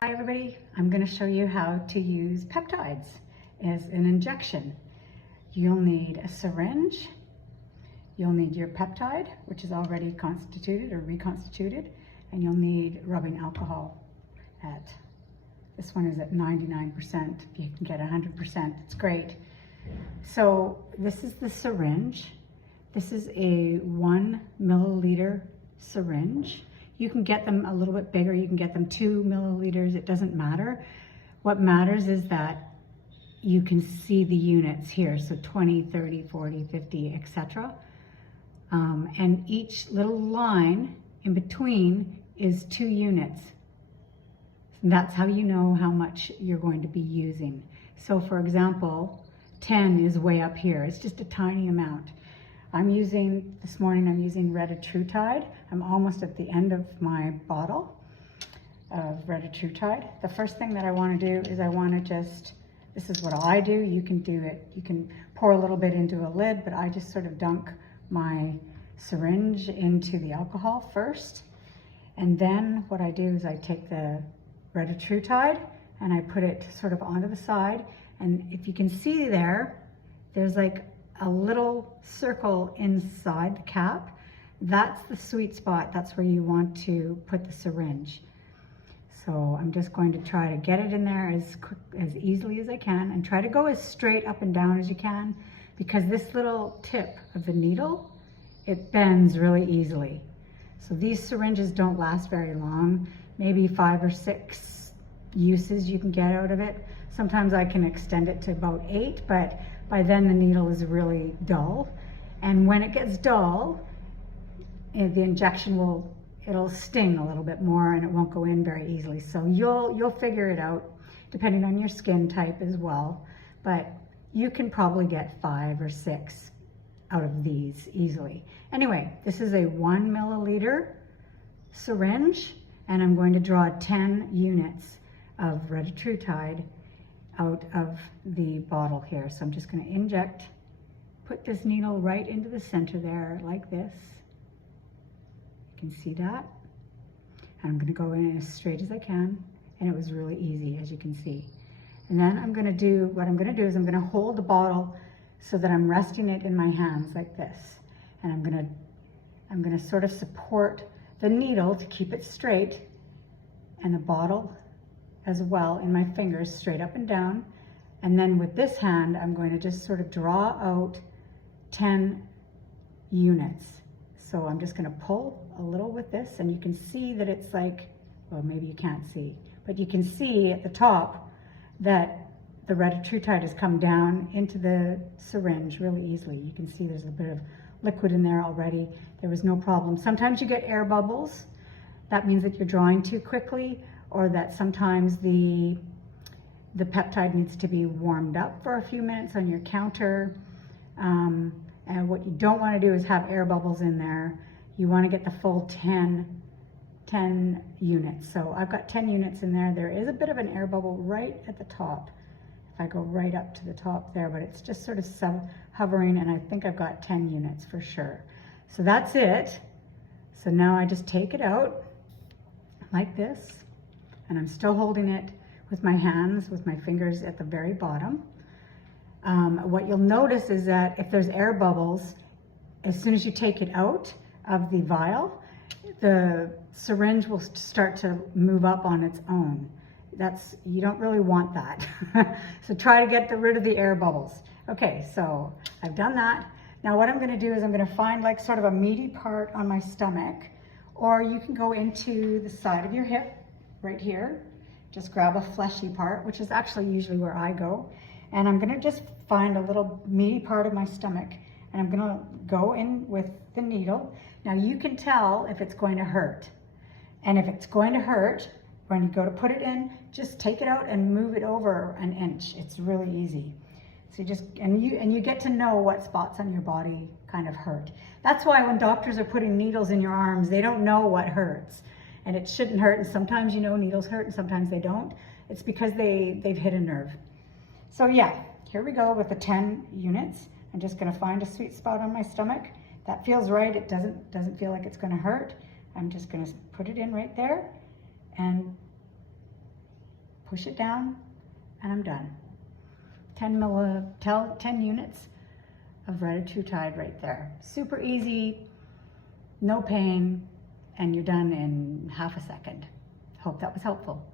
Hi everybody, I'm going to show you how to use peptides as an injection. You'll need a syringe, you'll need your peptide, which is already constituted or reconstituted, and you'll need rubbing alcohol. This one is at 99%. If you can get 100%, it's great. So this is the syringe. This is a 1 milliliter syringe. You can get them a little bit bigger, you can get them 2 milliliters, it doesn't matter. What matters is that you can see the units here, so 20, 30, 40, 50, etc. And each little line in between is 2 units. And that's how you know how much you're going to be using. So for example, 10 is way up here, it's just a tiny amount. This morning I'm using retatrutide. I'm almost at the end of my bottle of retatrutide. The first thing that I want to do is this is what I do, you can do it. You can pour a little bit into a lid, but I just sort of dunk my syringe into the alcohol first. And then what I do is I take the retatrutide and I put it sort of onto the side. And if you can see there's like a little circle inside the cap. That's the sweet spot. That's where you want to put the syringe. So I'm just going to try to get it in there as easily as I can, and try to go as straight up and down as you can, because this little tip of the needle, it bends really easily. So these syringes don't last very long, maybe 5 or 6 uses you can get out of it. Sometimes I can extend it to about 8, but by then the needle is really dull. And when it gets dull, the injection it'll sting a little bit more and it won't go in very easily. So you'll figure it out depending on your skin type as well. But you can probably get 5 or 6 out of these easily. Anyway, this is a 1 milliliter syringe, and I'm going to draw 10 units of retatrutide out of the bottle here. So I'm just going to put this needle right into the center there like this. You can see that. And I'm going to go in as straight as I can, and it was really easy, as you can see. And then what I'm going to do is I'm going to hold the bottle so that I'm resting it in my hands like this. And I'm going to sort of support the needle to keep it straight, and the bottle as well in my fingers straight up and down. And then with this hand, I'm going to just sort of draw out 10 units. So I'm just going to pull a little with this, and you can see that it's like, well, maybe you can't see, but you can see at the top that the retatrutide has come down into the syringe really easily. You can see there's a bit of liquid in there already. There was no problem. Sometimes you get air bubbles. That means that you're drawing too quickly, or that sometimes the peptide needs to be warmed up for a few minutes on your counter. And what you don't want to do is have air bubbles in there. You want to get the full 10 units. So I've got 10 units in there. There is a bit of an air bubble right at the top. If I go right up to the top there, but it's just sort of hovering, and I think I've got 10 units for sure. So that's it. So now I just take it out like this, and I'm still holding it with my hands, with my fingers at the very bottom. What you'll notice is that if there's air bubbles, as soon as you take it out of the vial, the syringe will start to move up on its own. You don't really want that. So try to get rid of the air bubbles. Okay, so I've done that. Now what I'm going to do is I'm going to find like sort of a meaty part on my stomach, or you can go into the side of your hip right here. Just grab a fleshy part, which is actually usually where I go. And I'm going to just find a little meaty part of my stomach, and I'm going to go in with the needle. Now you can tell if it's going to hurt. And if it's going to hurt, when you go to put it in, just take it out and move it over an inch. It's really easy. So you get to know what spots on your body kind of hurt. That's why when doctors are putting needles in your arms, they don't know what hurts. And it shouldn't hurt, and sometimes needles hurt and sometimes they don't. It's because they've hit a nerve. So yeah, here we go with the 10 units. I'm just gonna find a sweet spot on my stomach. That feels right, it doesn't feel like it's gonna hurt. I'm just gonna put it in right there, and push it down, and I'm done. 10 units of retatrutide right there. Super easy, no pain, and you're done in half a second. Hope that was helpful.